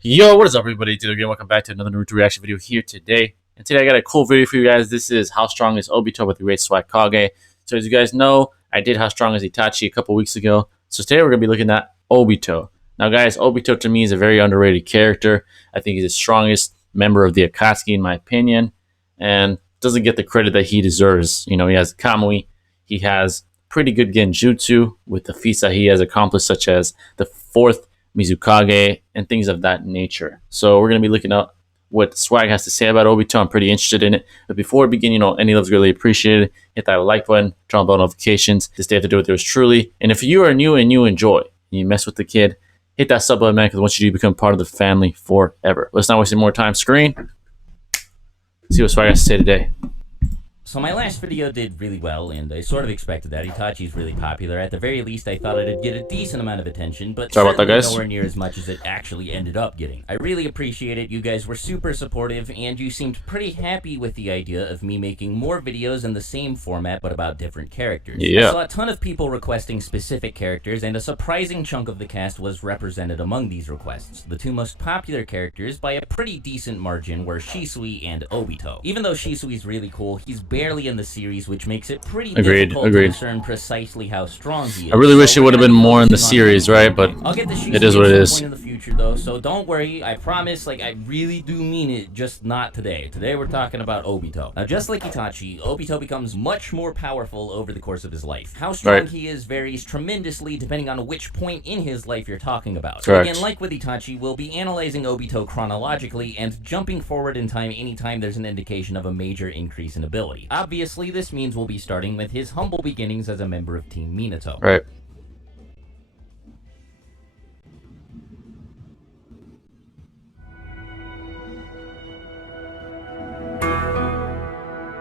Yo, what is up, everybody? Today again, welcome back to another Naruto reaction video here today. And today I got a cool video for you guys. This is How Strong is Obito with the great Swagkage. So as you guys know, I did How Strong is Itachi a couple weeks ago. So today we're going to be looking at Obito. Now guys, Obito to me is a very underrated character. I think he's the strongest member of the Akatsuki in my opinion. And doesn't get the credit that he deserves. You know, he has Kamui. He has pretty good genjutsu with the feats that he has accomplished, such as the 4th Mizukage, and things of that nature. So we're going to be looking at what Swag has to say about Obito. I'm pretty interested in it. But before we begin, any love's really appreciated. Hit that like button, turn on bell notifications to stay up to date with yours truly. And if you are new and you enjoy, and you mess with the kid, hit that sub button, man, because once you do, become part of the family forever. Let's not waste any more time. Screen. Let's see what Swag has to say today. So my last video did really well, and I sort of expected that. Itachi's really popular. At the very least, I thought it'd get a decent amount of attention, but certainly nowhere near as much as it actually ended up getting. I really appreciate it. You guys were super supportive, and you seemed pretty happy with the idea of me making more videos in the same format, but about different characters. Yeah. I saw a ton of people requesting specific characters, and a surprising chunk of the cast was represented among these requests. The two most popular characters, by a pretty decent margin, were Shisui and Obito. Even though Shisui's really cool, he's barely in the series, which makes it pretty difficult to discern precisely how strong he is. I really wish it would have been more in the series, right? But I'll get the it is what it is. Point in the future, though, so don't worry. I promise, I really do mean it, just not today. Today we're talking about Obito. Now, just like Itachi, Obito becomes much more powerful over the course of his life. How strong he is varies tremendously depending on which point in his life you're talking about. Correct. Again, like with Itachi, we'll be analyzing Obito chronologically and jumping forward in time anytime there's an indication of a major increase in ability. Obviously, this means we'll be starting with his humble beginnings as a member of Team Minato. Right.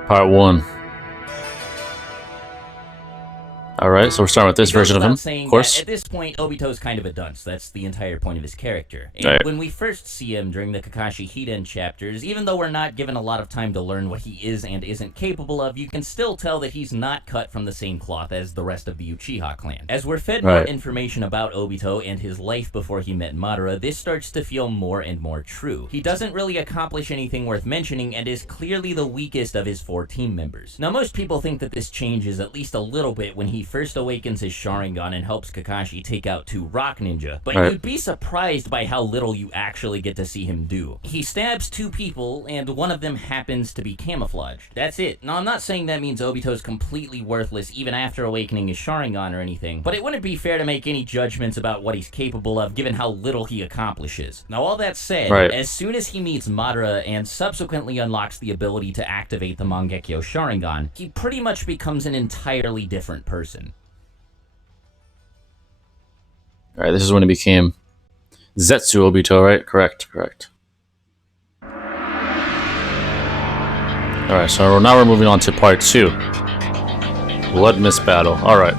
Part 1. Alright, so we're starting with this version of him, of course. At this point, Obito's kind of a dunce. That's the entire point of his character. And when we first see him during the Kakashi Hiden chapters, even though we're not given a lot of time to learn what he is and isn't capable of, you can still tell that he's not cut from the same cloth as the rest of the Uchiha clan. As we're fed more information about Obito and his life before he met Madara, this starts to feel more and more true. He doesn't really accomplish anything worth mentioning and is clearly the weakest of his 4 team members. Now, most people think that this changes at least a little bit when he first awakens his Sharingan and helps Kakashi take out 2 rock ninja, but you'd be surprised by how little you actually get to see him do. He stabs 2 people, and one of them happens to be camouflaged. That's it. Now, I'm not saying that means Obito's completely worthless even after awakening his Sharingan or anything, but it wouldn't be fair to make any judgments about what he's capable of given how little he accomplishes. Now, all that said, as soon as he meets Madara and subsequently unlocks the ability to activate the Mangekyo Sharingan, he pretty much becomes an entirely different person. Alright, this is when it became Zetsu Obito, right? Correct. Alright, so now we're moving on to part 2. Blood Mist Battle. Alright.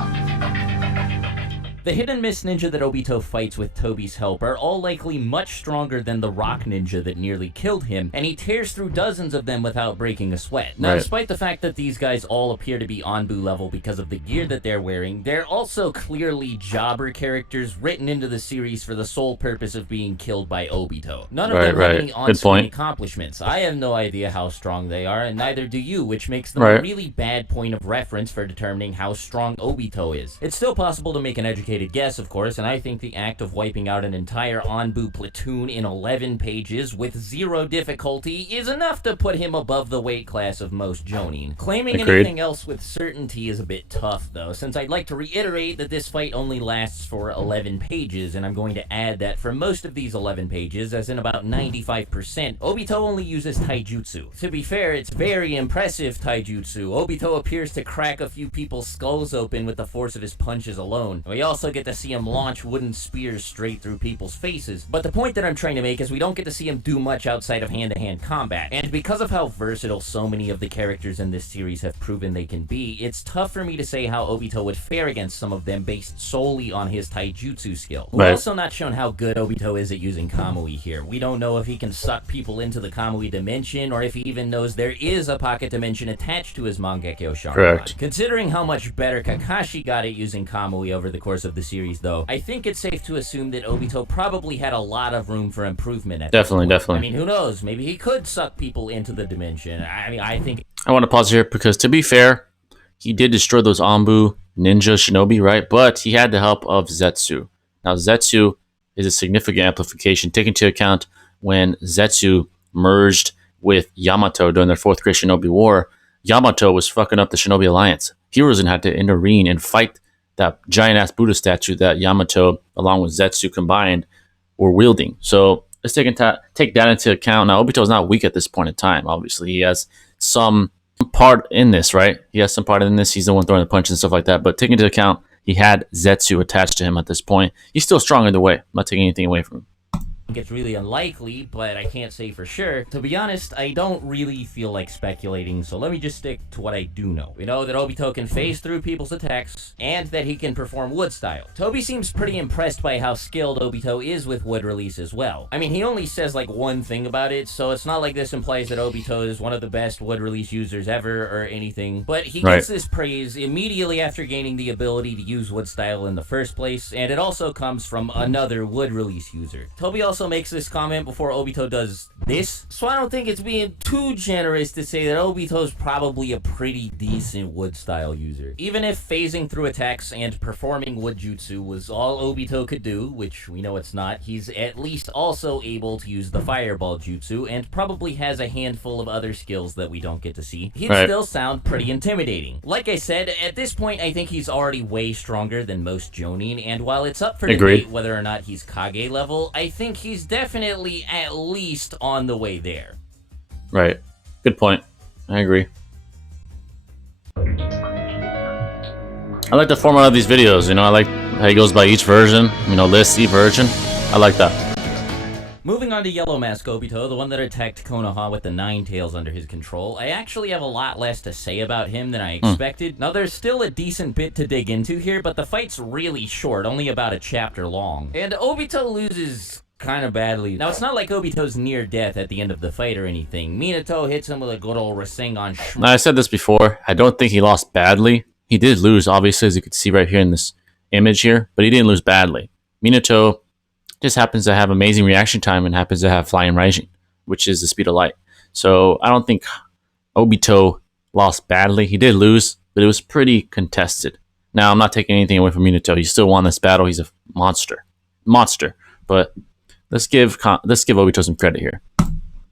The hit and miss ninja that Obito fights with Tobi's help are all likely much stronger than the rock ninja that nearly killed him, and he tears through dozens of them without breaking a sweat. Now, despite the fact that these guys all appear to be Anbu level because of the gear that they're wearing, they're also clearly jobber characters written into the series for the sole purpose of being killed by Obito. None of them have any on-screen accomplishments. I have no idea how strong they are, and neither do you, which makes them a really bad point of reference for determining how strong Obito is. It's still possible to make an educated guess, of course, and I think the act of wiping out an entire Anbu platoon in 11 pages with 0 difficulty is enough to put him above the weight class of most Jonin. Claiming anything else with certainty is a bit tough, though, since I'd like to reiterate that this fight only lasts for 11 pages, and I'm going to add that for most of these 11 pages, as in about 95%, Obito only uses taijutsu. To be fair, it's very impressive taijutsu. Obito appears to crack a few people's skulls open with the force of his punches alone. He also also get to see him launch wooden spears straight through people's faces. But the point that I'm trying to make is we don't get to see him do much outside of hand-to-hand combat. And because of how versatile so many of the characters in this series have proven they can be, it's tough for me to say how Obito would fare against some of them based solely on his taijutsu skill. We're also not shown how good Obito is at using Kamui here. We don't know if he can suck people into the Kamui dimension, or if he even knows there is a pocket dimension attached to his Mangekyo Sharingan. Correct. Considering how much better Kakashi got at using Kamui over the course of the series, though, I think it's safe to assume that Obito probably had a lot of room for improvement at Definitely. I mean, who knows? Maybe he could suck people into the dimension. I mean, I think... I want to pause here because, to be fair, he did destroy those Anbu ninja shinobi, right? But he had the help of Zetsu. Now, Zetsu is a significant amplification, taking into account when Zetsu merged with Yamato during their 4th Great Shinobi War. Yamato was fucking up the Shinobi Alliance. Hiruzen had to intervene and fight that giant-ass Buddha statue that Yamato, along with Zetsu combined, were wielding. So let's take that into account. Now, Obito is not weak at this point in time. Obviously, he has some part in this, right? He has some part in this. He's the one throwing the punches and stuff like that. But taking into account, he had Zetsu attached to him at this point. He's still strong either way. I'm not taking anything away from him. It's really unlikely, but I can't say for sure. To be honest, I don't really feel like speculating, so let me just stick to what I do know. We know that Obito can phase through people's attacks, and that he can perform wood style. Toby seems pretty impressed by how skilled Obito is with wood release as well. I mean, he only says like one thing about it, so it's not like this implies that Obito is one of the best wood release users ever or anything, but he gets this praise immediately after gaining the ability to use wood style in the first place, and it also comes from another wood release user. Toby also makes this comment before Obito does this, so I don't think it's being too generous to say that Obito's probably a pretty decent wood style user. Even if phasing through attacks and performing wood jutsu was all Obito could do, which we know it's not, he's at least also able to use the fireball jutsu and probably has a handful of other skills that we don't get to see. He'd still sound pretty intimidating. Like I said, at this point I think he's already way stronger than most Jonin, and while it's up for debate whether or not he's Kage level, I think he's definitely at least on the way there. Right. Good point. I agree. I like the format of these videos. You know, I like how he goes by each version. You know, list each version. I like that. Moving on to Yellow Mask Obito, the one that attacked Konoha with the 9 tails under his control, I actually have a lot less to say about him than I expected. Now, there's still a decent bit to dig into here, but the fight's really short, only about a chapter long. And Obito loses kind of badly. Now, it's not like Obito's near death at the end of the fight or anything. Minato hits him with a good old Rasengan. Now, I said this before. I don't think he lost badly. He did lose, obviously, as you can see right here in this image here, but he didn't lose badly. Minato just happens to have amazing reaction time and happens to have Flying Rising, which is the speed of light. So I don't think Obito lost badly. He did lose, but it was pretty contested. Now, I'm not taking anything away from Minato. He still won this battle. He's a monster. But let's give Obito some credit here.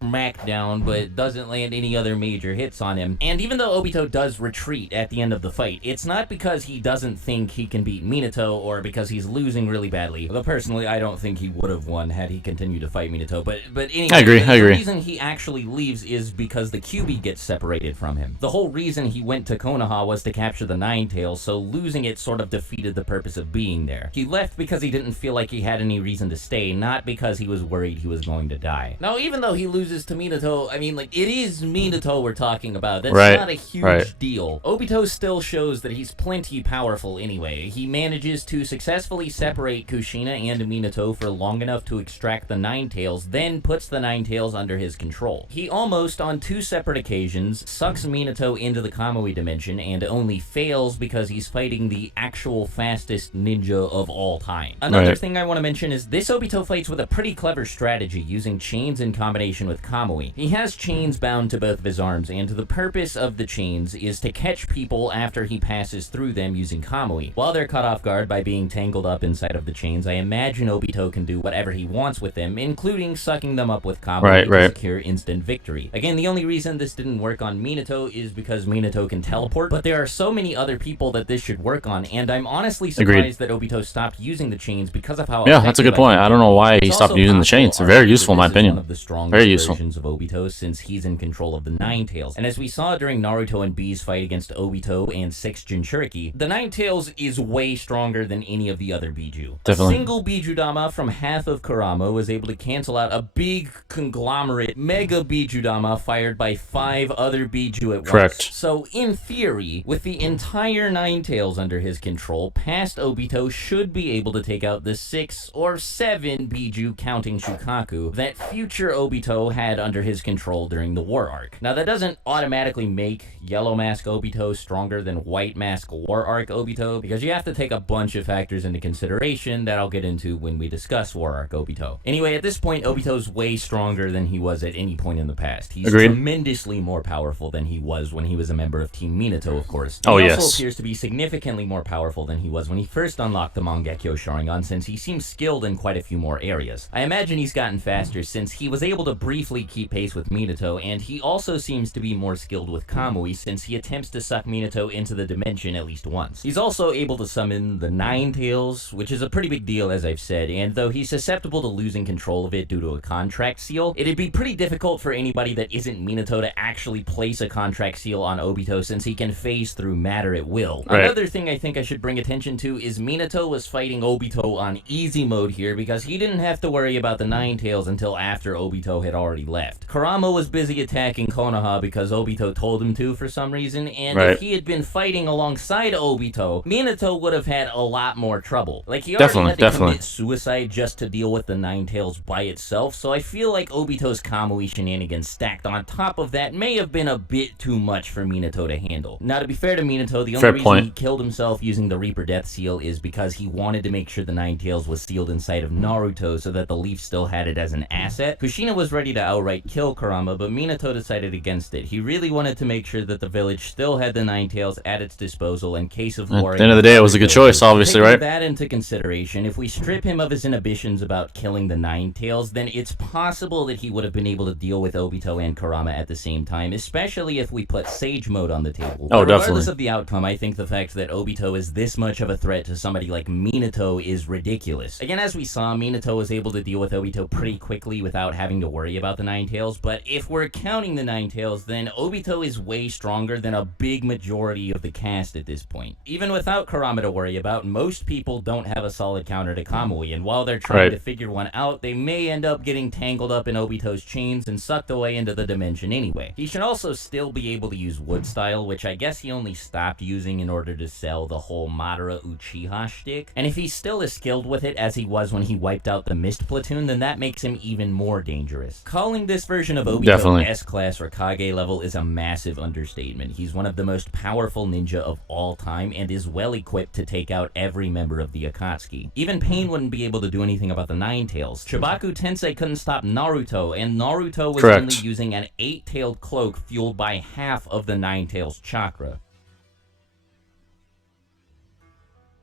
Smackdown, but doesn't land any other major hits on him. And even though Obito does retreat at the end of the fight, it's not because he doesn't think he can beat Minato or because he's losing really badly. Though personally, I don't think he would have won had he continued to fight Minato. But anyway, I agree. The reason he actually leaves is because the Kyuubi gets separated from him. The whole reason he went to Konoha was to capture the 9 tails, so losing it sort of defeated the purpose of being there. He left because he didn't feel like he had any reason to stay, not because he was worried he was going to die. Now, even though he loses to Minato, I mean, like, it is Minato we're talking about. That's not a huge deal. Obito still shows that he's plenty powerful anyway. He manages to successfully separate Kushina and Minato for long enough to extract the 9 tails, then puts the 9 tails under his control. He almost, on 2 separate occasions, sucks Minato into the Kamui dimension and only fails because he's fighting the actual fastest ninja of all time. Another thing I want to mention is this Obito fights with a pretty clever strategy using chains in combination with Kamui. He has chains bound to both of his arms, and the purpose of the chains is to catch people after he passes through them using Kamui. While they're caught off guard by being tangled up inside of the chains, I imagine Obito can do whatever he wants with them, including sucking them up with Kamui to secure instant victory. Again, the only reason this didn't work on Minato is because Minato can teleport, but there are so many other people that this should work on, and I'm honestly surprised that Obito stopped using the chains because of how... Yeah, that's a good point. I don't know why he stopped using the chains. They're very useful in my opinion. Very useful. versions of Obito since he's in control of the Nine Tails. And as we saw during Naruto and B's fight against Obito and 6 Jinchuriki, the Nine Tails is way stronger than any of the other Biju. Definitely. A single Bijudama from half of Kurama was able to cancel out a big conglomerate mega Bijudama fired by 5 other Biju at once. Correct. So in theory, with the entire Nine Tails under his control, past Obito should be able to take out the 6 or 7 Biju counting Shukaku that future Obito had under his control during the war arc. Now that doesn't automatically make Yellow Mask Obito stronger than White Mask War Arc Obito, because you have to take a bunch of factors into consideration that I'll get into when we discuss War Arc Obito. Anyway, at this point, Obito's way stronger than he was at any point in the past. He's tremendously more powerful than he was when he was a member of Team Minato, of course. He also appears to be significantly more powerful than he was when he first unlocked the Mangekyo Sharingan, since he seems skilled in quite a few more areas. I imagine he's gotten faster since he was able to briefly keep pace with Minato, and he also seems to be more skilled with Kamui since he attempts to suck Minato into the dimension at least once. He's also able to summon the Nine Tails, which is a pretty big deal as I've said, and though he's susceptible to losing control of it due to a contract seal, it'd be pretty difficult for anybody that isn't Minato to actually place a contract seal on Obito since he can phase through matter at will. Another thing I think I should bring attention to is Minato was fighting Obito on easy mode here because he didn't have to worry about the Nine Tails until after Obito had already left. Kurama was busy attacking Konoha because Obito told him to for some reason, and if he had been fighting alongside Obito, Minato would have had a lot more trouble. Like, he already had to commit suicide just to deal with the Nine Tails by itself, so I feel like Obito's Kamui shenanigans stacked on top of that may have been a bit too much for Minato to handle. Now, to be fair to Minato, the only reason he killed himself using the Reaper Death Seal is because he wanted to make sure the Nine Tails was sealed inside of Naruto so that the Leaf still had it as an asset. Kushina was ready to outright kill Kurama, but Minato decided against it. He really wanted to make sure that the village still had the Nine Tails at its disposal in case of war. At the end of the day, it was a good choice, obviously, right? Taking that into consideration, if we strip him of his inhibitions about killing the Nine Tails, then it's possible that he would have been able to deal with Obito and Kurama at the same time, especially if we put Sage Mode on the table. But regardless of the outcome, I think the fact that Obito is this much of a threat to somebody like Minato is ridiculous. Again, as we saw, Minato was able to deal with Obito pretty quickly without having to worry about the Nine Tails, but if we're counting the Nine Tails, then Obito is way stronger than a big majority of the cast at this point. Even without Kurama to worry about, most people don't have a solid counter to Kamui, and while they're trying to figure one out, they may end up getting tangled up in Obito's chains and sucked away into the dimension anyway. He should also still be able to use Wood Style, which I guess he only stopped using in order to sell the whole Madara Uchiha shtick, and if he's still as skilled with it as he was when he wiped out the Mist Platoon, then that makes him even more dangerous. Calling this version of Obito S-Class or Kage level is a massive understatement. He's one of the most powerful ninja of all time and is well equipped to take out every member of the Akatsuki. Even Pain wouldn't be able to do anything about the Nine Tails. Chibaku Tensei couldn't stop Naruto, and Naruto was only using an 8-tailed cloak fueled by half of the Nine Tails chakra.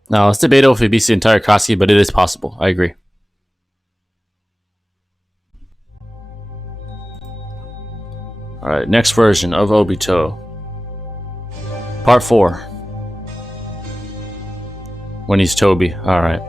Now, it's debatable if he beats the entire Akatsuki, but it is possible. I agree. Alright, next version of Obito. Part 4. When he's Tobi. Alright.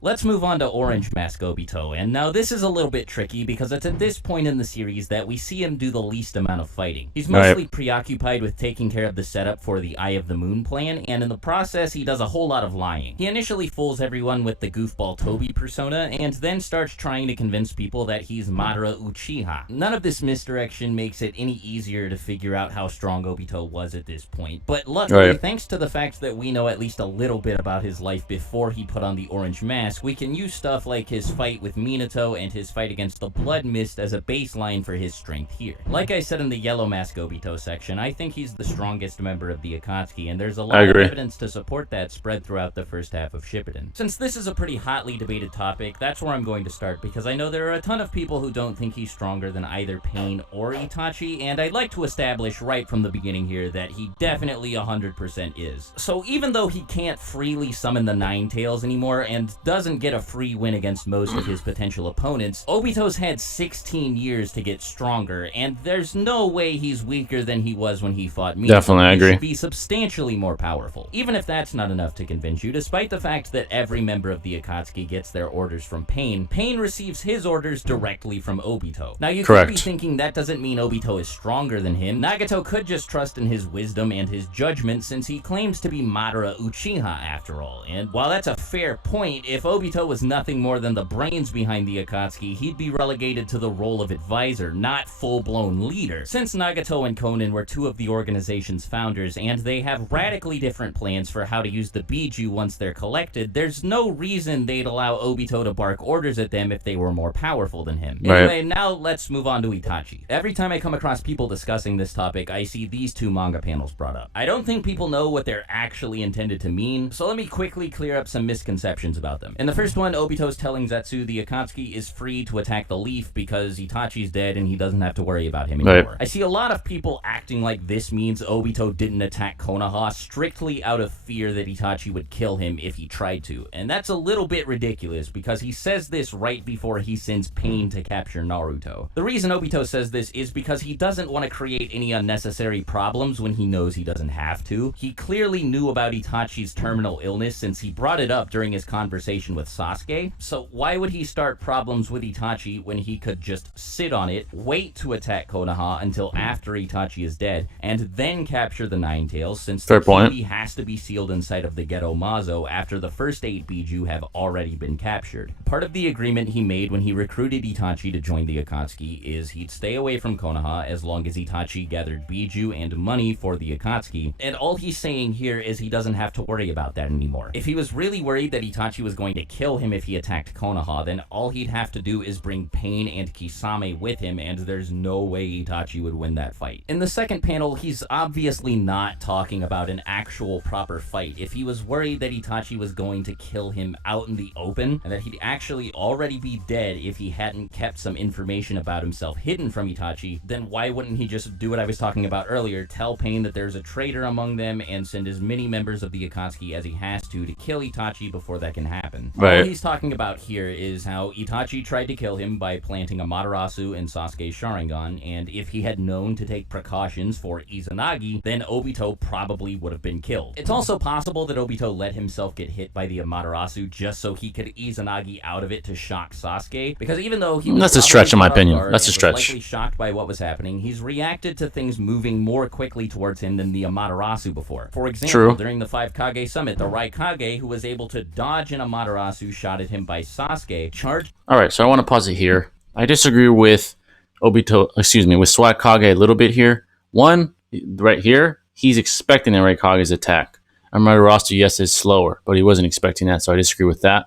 Let's move on to Orange Mask Obito, and now this is a little bit tricky because it's at this point in the series that we see him do the least amount of fighting. He's mostly preoccupied with taking care of the setup for the Eye of the Moon plan, and in the process he does a whole lot of lying. He initially fools everyone with the goofball Tobi persona, and then starts trying to convince people that he's Madara Uchiha. None of this misdirection makes it any easier to figure out how strong Obito was at this point, but luckily, thanks to the fact that we know at least a little bit about his life before he put on the Orange Mask, we can use stuff like his fight with Minato and his fight against the Blood Mist as a baseline for his strength here. Like I said in the Yellow Mask Obito section, I think he's the strongest member of the Akatsuki, and there's a lot of evidence to support that spread throughout the first half of Shippuden. Since this is a pretty hotly debated topic, that's where I'm going to start, because I know there are a ton of people who don't think he's stronger than either Pain or Itachi, and I'd like to establish right from the beginning here that he definitely 100% is. So even though he can't freely summon the Nine Tails anymore, and does doesn't get a free win against most of his potential opponents, Obito's had 16 years to get stronger, and there's no way he's weaker than he was when he fought Minato. Definitely, I agree. He should be substantially more powerful. Even if that's not enough to convince you, despite the fact that every member of the Akatsuki gets their orders from Pain, Pain receives his orders directly from Obito. Now, you could be thinking that doesn't mean Obito is stronger than him. Nagato could just trust in his wisdom and his judgment, since he claims to be Madara Uchiha after all. And while that's a fair point, if Obito was nothing more than the brains behind the Akatsuki, he'd be relegated to the role of advisor, not full-blown leader. Since Nagato and Konan were two of the organization's founders, and they have radically different plans for how to use the Biju once they're collected, there's no reason they'd allow Obito to bark orders at them if they were more powerful than him. Anyway, now let's move on to Itachi. Every time I come across people discussing this topic, I see these two manga panels brought up. I don't think people know what they're actually intended to mean, so let me quickly clear up some misconceptions about them. In the first one, Obito's telling Zetsu the Akatsuki is free to attack the Leaf because Itachi's dead and he doesn't have to worry about him anymore. I see a lot of people acting like this means Obito didn't attack Konoha strictly out of fear that Itachi would kill him if he tried to, and that's a little bit ridiculous because he says this right before he sends Pain to capture Naruto. The reason Obito says this is because he doesn't want to create any unnecessary problems when he knows he doesn't have to. He clearly knew about Itachi's terminal illness since he brought it up during his conversation with Sasuke, so why would he start problems with Itachi when he could just sit on it, wait to attack Konoha until after Itachi is dead, and then capture the Nine Tails, since the TOBI has to be sealed inside of the Ghetto Mazo after the first 8 Biju have already been captured. Part of the agreement he made when he recruited Itachi to join the Akatsuki is he'd stay away from Konoha as long as Itachi gathered Biju and money for the Akatsuki, and all he's saying here is he doesn't have to worry about that anymore. If he was really worried that Itachi was going to kill him if he attacked Konoha, then all he'd have to do is bring Pain and Kisame with him, and there's no way Itachi would win that fight. In the second panel, he's obviously not talking about an actual proper fight. If he was worried that Itachi was going to kill him out in the open, and that he'd actually already be dead if he hadn't kept some information about himself hidden from Itachi, then why wouldn't he just do what I was talking about earlier, tell Pain that there's a traitor among them, and send as many members of the Akatsuki as he has to kill Itachi before that can happen. All he's talking about here is how Itachi tried to kill him by planting Amaterasu in Sasuke's Sharingan, and if he had known to take precautions for Izanagi, then Obito probably would have been killed. It's also possible that Obito let himself get hit by the Amaterasu just so he could Izanagi out of it to shock Sasuke, because even though he was that's a stretch in my opinion. That's a stretch. Likely shocked by what was happening, he's reacted to things moving more quickly towards him than the Amaterasu before. For example, during the 5 Kage Summit, the Raikage, who was able to dodge an Amaterasu shot at him by Sasuke, charged. Alright, so I want to pause it here. I disagree with Obito, with Swagkage a little bit here. One, right here, he's expecting the Raikage's attack. Amaterasu, yes, is slower, but he wasn't expecting that, so I disagree with that.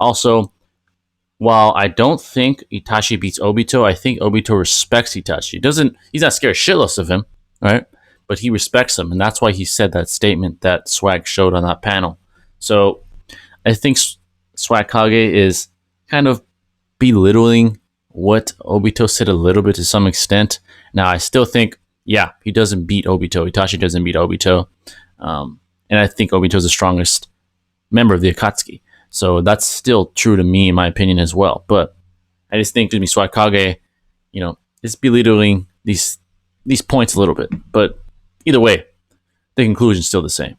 Also, while I don't think Itachi beats Obito, I think Obito respects Itachi. He's not scared shitless of him, right? But he respects him, and that's why he said that statement that Swag showed on that panel. So I think Swagkage is kind of belittling what Obito said a little bit to some extent. Now, I still think, yeah, he doesn't beat Obito. Itachi doesn't beat Obito. And I think Obito is the strongest member of the Akatsuki. So that's still true to me, in my opinion, as well. But I just think, Swagkage, is belittling these points a little bit. But either way, the conclusion's still the same.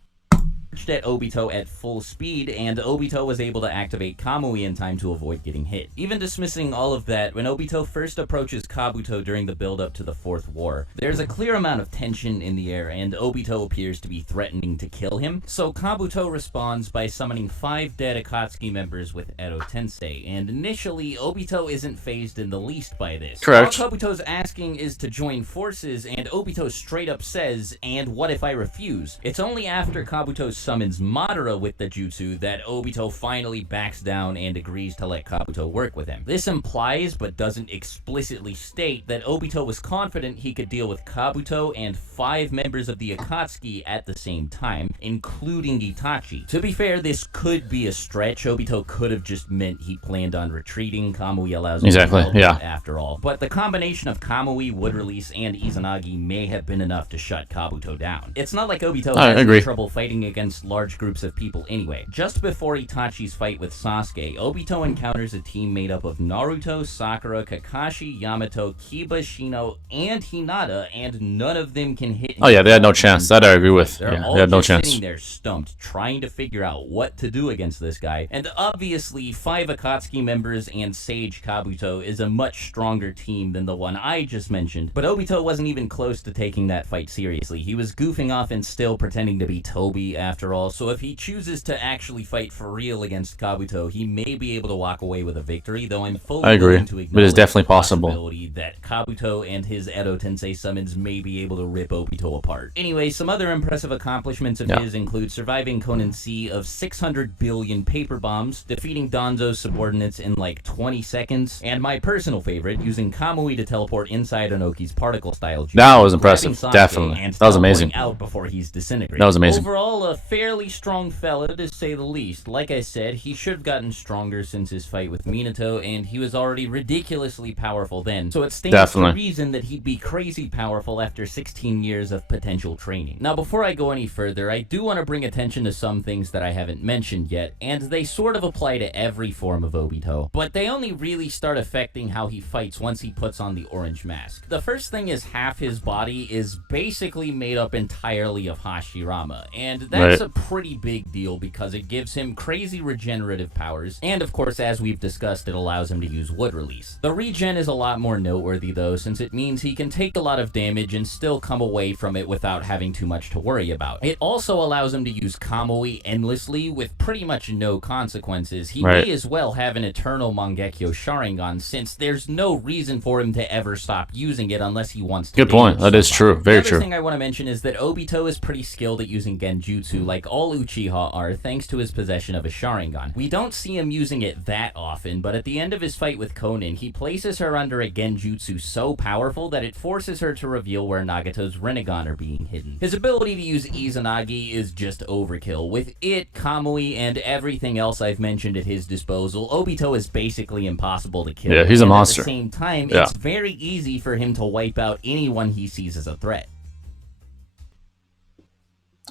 At Obito at full speed, and Obito was able to activate Kamui in time to avoid getting hit. Even dismissing all of that, when Obito first approaches Kabuto during the build-up to the Fourth War, there's a clear amount of tension in the air, and Obito appears to be threatening to kill him, so Kabuto responds by summoning 5 dead Akatsuki members with Edo Tensei, and initially, Obito isn't fazed in the least by this. Correct. All Kabuto's asking is to join forces, and Obito straight up says, "And what if I refuse?" It's only after Kabuto summons Madara with the jutsu that Obito finally backs down and agrees to let Kabuto work with him. This implies, but doesn't explicitly state, that Obito was confident he could deal with Kabuto and 5 members of the Akatsuki at the same time, including Itachi. To be fair, this could be a stretch. Obito could have just meant he planned on retreating. Kamui allows him to help after all. But the combination of Kamui, Wood Release, and Izanagi may have been enough to shut Kabuto down. It's not like Obito has trouble fighting against against large groups of people anyway. Just before Itachi's fight with Sasuke, Obito encounters a team made up of Naruto, Sakura, Kakashi, Yamato, Kiba, Shino, and Hinata, and none of them can hit him. Oh yeah, they had no chance. That I agree with. They're Yeah, all they had no just chance. sitting there stumped, trying to figure out what to do against this guy. And obviously, 5 Akatsuki members and Sage Kabuto is a much stronger team than the one I just mentioned. But Obito wasn't even close to taking that fight seriously. He was goofing off and still pretending to be Tobi after all, so if he chooses to actually fight for real against Kabuto, he may be able to walk away with a victory, though I'm fully willing to acknowledge but it's definitely the possible possibility that Kabuto and his Edo Tensei summons may be able to rip Obito apart. Anyway, some other impressive accomplishments of his include surviving Konan's sea of 600 billion paper bombs, defeating Danzo's subordinates in like 20 seconds, and my personal favorite, using Kamui to teleport inside Onoki's particle-style jutsu. That was impressive, definitely. That was amazing. Out before he's disintegrated. That was amazing. Overall, a fairly strong fella, to say the least. Like I said, he should have gotten stronger since his fight with Minato, and he was already ridiculously powerful then, so it stands to reason that he'd be crazy powerful after 16 years of potential training. Now, before I go any further, I do want to bring attention to some things that I haven't mentioned yet, and they sort of apply to every form of Obito, but they only really start affecting how he fights once he puts on the orange mask. The first thing is half his body is basically made up entirely of Hashirama, and that's a pretty big deal because it gives him crazy regenerative powers, and of course, as we've discussed, it allows him to use wood release. The regen is a lot more noteworthy though, since it means he can take a lot of damage and still come away from it without having too much to worry about. It also allows him to use Kamui endlessly with pretty much no consequences. He may as well have an eternal Mangekyo Sharingan, since there's no reason for him to ever stop using it unless he wants to. Good point. That is true. Very true. The other thing I want to mention is that Obito is pretty skilled at using Genjutsu, like all Uchiha are, thanks to his possession of a Sharingan. We don't see him using it that often, but at the end of his fight with Konan, he places her under a Genjutsu so powerful that it forces her to reveal where Nagato's Rinnegan are being hidden. His ability to use Izanagi is just overkill. With it, Kamui, and everything else I've mentioned at his disposal, Obito is basically impossible to kill. Yeah, he's a monster. At the same time, it's very easy for him to wipe out anyone he sees as a threat.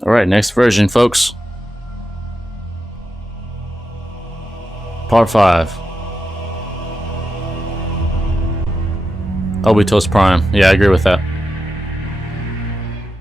Alright, next version, folks. Part 5. Obito's Prime. Yeah, I agree with that.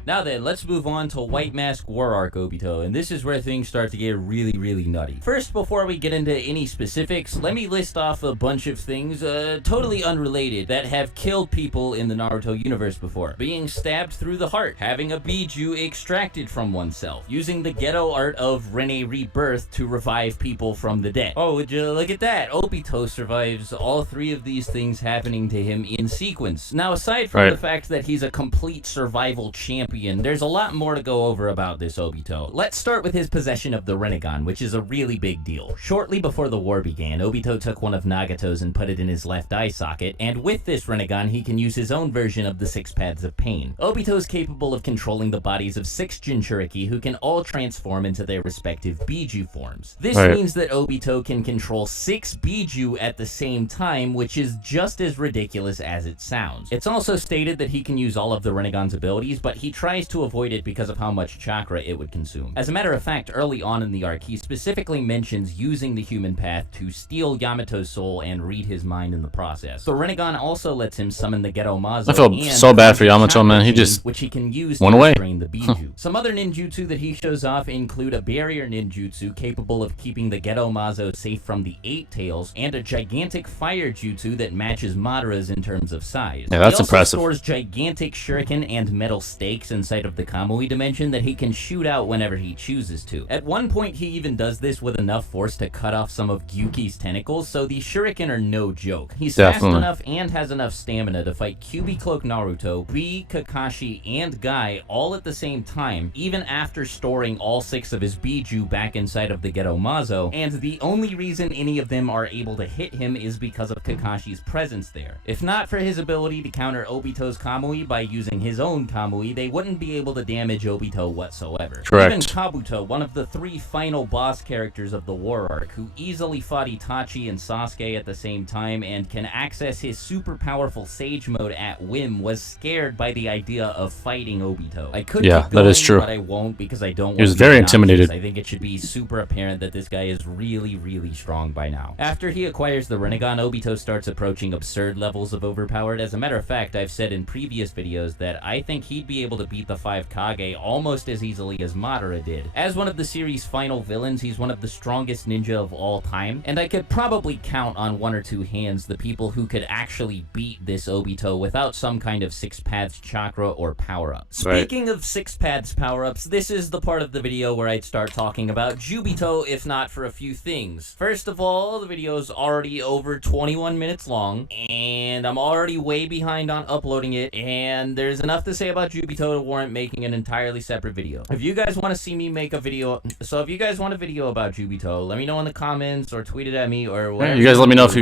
Now then, let's move on to White Mask War Arc Obito, and this is where things start to get really, really nutty. First, before we get into any specifics, let me list off a bunch of things, totally unrelated, that have killed people in the Naruto universe before. Being stabbed through the heart, having a Biju extracted from oneself, using the ghetto art of Rene Rebirth to revive people from the dead. Oh, would you look at that? Obito survives all 3 of these things happening to him in sequence. Now, aside from the fact that he's a complete survival champion, there's a lot more to go over about this Obito. Let's start with his possession of the Rinnegan, which is a really big deal. Shortly before the war began, Obito took one of Nagato's and put it in his left eye socket, and with this Rinnegan, he can use his own version of the 6 Paths of Pain. Obito is capable of controlling the bodies of 6 Jinchuriki who can all transform into their respective Biju forms. This means that Obito can control 6 Biju at the same time, which is just as ridiculous as it sounds. It's also stated that he can use all of the Rinnegan's abilities, but he tries to avoid it because of how much chakra it would consume. As a matter of fact, early on in the arc, he specifically mentions using the human path to steal Yamato's soul and read his mind in the process. The Rinnegan also lets him summon the Ghetto Mazo. I feel so bad for Yamato, man. He just which he can use went to away. train the Biju. Some other ninjutsu that he shows off include a barrier ninjutsu capable of keeping the Ghetto Mazo safe from the 8 tails, and a gigantic fire jutsu that matches Madara's in terms of size. Yeah, that's he also impressive. stores gigantic shuriken and metal stakes inside of the Kamui dimension that he can shoot out whenever he chooses to. At one point, he even does this with enough force to cut off some of Gyuki's tentacles, so the shuriken are no joke. He's fast enough and has enough stamina to fight Kyuubi Cloak Naruto, Bee, Kakashi, and Guy all at the same time, even after storing all 6 of his Biju back inside of the Ghetto Mazo, and the only reason any of them are able to hit him is because of Kakashi's presence there. If not for his ability to counter Obito's Kamui by using his own Kamui, they would wouldn't be able to damage Obito whatsoever. Correct. Even Kabuto, one of the 3 final boss characters of the War Arc, who easily fought Itachi and Sasuke at the same time and can access his super powerful Sage Mode at whim, was scared by the idea of fighting Obito. I could keep going, that is true. but I won't because I don't want He was very intimidated. I think it should be super apparent that this guy is really, really strong by now. After he acquires the Rinnegan, Obito starts approaching absurd levels of overpowered. As a matter of fact, I've said in previous videos that I think he'd be able to beat the 5 Kage almost as easily as Madara did. As one of the series' final villains, he's one of the strongest ninja of all time, and I could probably count on 1 or 2 hands the people who could actually beat this Obito without some kind of 6 paths chakra or power-up. Speaking of 6 paths power-ups, this is the part of the video where I'd start talking about Jubito, if not for a few things. First of all, the video's already over 21 minutes long, and I'm already way behind on uploading it, and there's enough to say about Jubito to warrant making an entirely separate video. If you guys want to see me make a video, if you guys want a video about Jubito, let me know in the comments or tweet it at me or whatever. You guys let me know if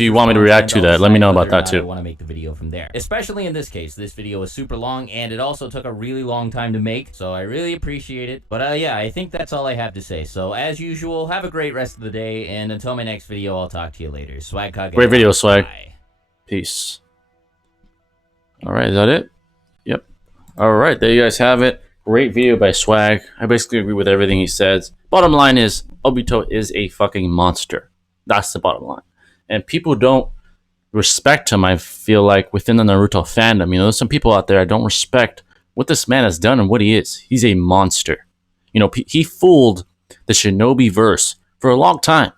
you want me to react to that. Let me know about that too. I want to make the video from there. Especially in this case, this video was super long and it also took a really long time to make, so I really appreciate it. But yeah, I think that's all I have to say. So as usual, have a great rest of the day, and until my next video, I'll talk to you later. Swagkage. Great video, Swag. Bye. Peace. Alright, is that it? Yep. Alright, there you guys have it. Great video by Swag. I basically agree with everything he says. Bottom line is, Obito is a fucking monster. That's the bottom line. And people don't respect him, I feel like, within the Naruto fandom. You know, there's some people out there that don't respect what this man has done and what he is. He's a monster. You know, he fooled the Shinobi verse for a long time.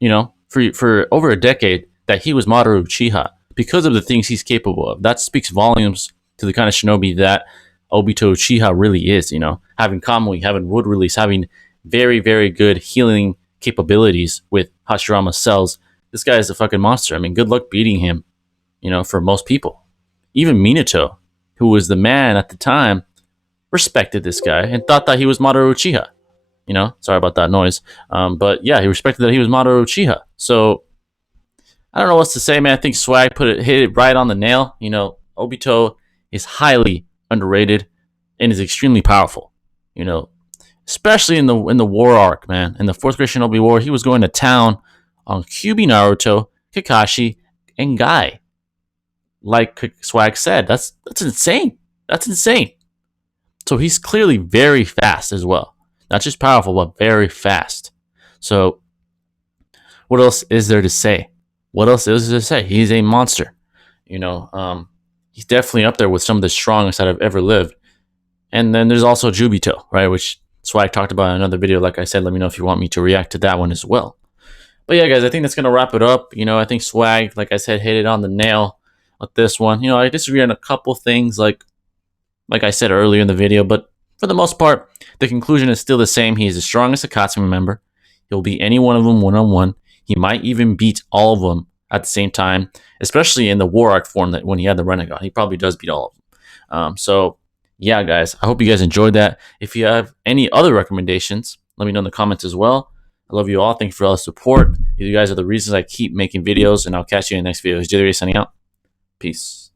You know, for over a decade, that he was Madara Uchiha because of the things he's capable of. That speaks volumes to the kind of shinobi that Obito Uchiha really is, you know. Having Kamui, having Wood Release, having very, very good healing capabilities with Hashirama cells. This guy is a fucking monster. I mean, good luck beating him, you know, for most people. Even Minato, who was the man at the time, respected this guy and thought that he was Madara Uchiha. You know, sorry about that noise. But yeah, he respected that he was Madara Uchiha. So I don't know what to say, man. I think Swag hit it right on the nail. You know, Obito is highly underrated and is extremely powerful. You know, especially in the war arc, man. In the 4th grade Shinobi War, he was going to town on Kyuubi Naruto, Kakashi, and Guy. Like Swag said, that's insane. That's insane. So he's clearly very fast as well. Not just powerful, but very fast. So what else is there to say? What else is there to say? He's a monster. You know, he's definitely up there with some of the strongest that have ever lived. And then there's also Jubito, right? Which Swag talked about in another video. Like I said, let me know if you want me to react to that one as well. But yeah, guys, I think that's going to wrap it up. You know, I think Swag, like I said, hit it on the nail with this one. You know, I disagree on a couple things like I said earlier in the video, but for the most part, the conclusion is still the same. He is the strongest Akatsuki member. He'll beat any one of them one-on-one. He might even beat all of them at the same time, especially in the War Arc form that when he had the Rinnegan. He probably does beat all of them. So, yeah, guys, I hope you guys enjoyed that. If you have any other recommendations, let me know in the comments as well. I love you all. Thank you for all the support. You guys are the reasons I keep making videos, and I'll catch you in the next video. It's Jittery signing out. Peace.